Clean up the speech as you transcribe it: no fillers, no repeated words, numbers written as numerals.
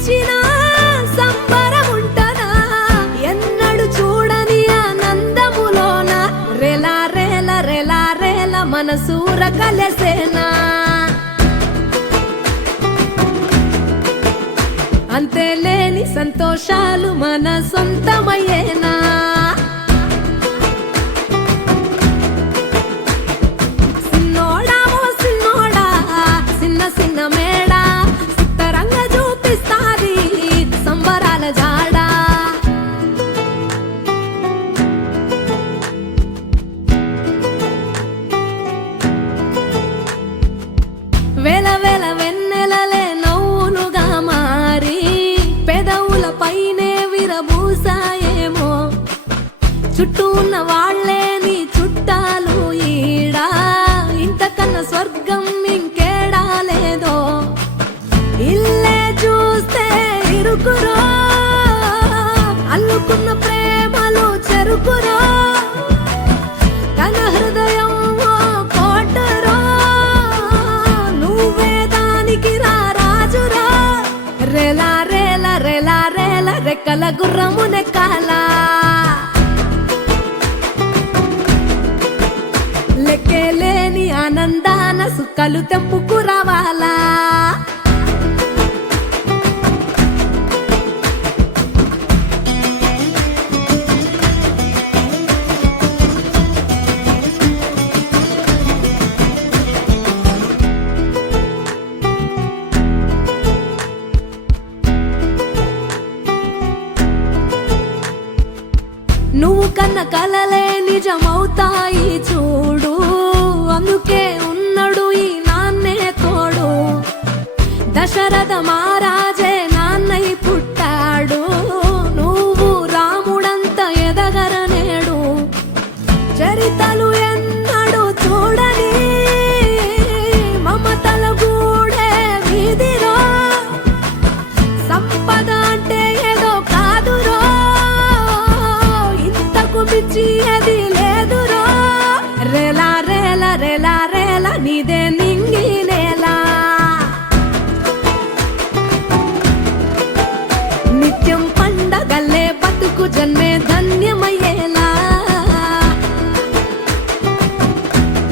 ఇచ్చిన సంబరముంటనా ఎన్నడు చూడని ఆనందములోన రెలా రేల రెలా రేల మనసూర కలసేనా అంతేలేని సంతోషాలు మన సొంతమయ్యేనా సిన్నోడా ఓ సిన్నోడా సిన్న సిన్న మేడా సిత్తరంగ చూపిస్తాది సంబరాల జాడా వేల వేల వెన్నెలలే నవ్వులుగా మారి పెదవుల పైనే విరబూసాయేమో చుట్టూ ఉన్న వాళ్లే నీ చుట్టాలు ఈడా ఇంతకన్నా స్వర్గం ఇంకేడా లేదో ఇల్లే చూస్తే ఇరుకురో అల్లుకున్న ప్రేమలు చెరుకురో తన హృదయం కోటరో నువ్వే దానికి రాజురా రెలా రేల రెలా రేల రెక్కల గుర్రము నెక్కాలా లెక్కేలేని ఆనందాన సుక్కలు తెంపుకు రావాలా నువ్వు కన్న కలలే నిజమవుతాయి చూడు అందుకే ఉన్నడు ఈ నాన్నే తోడు దశరథ మా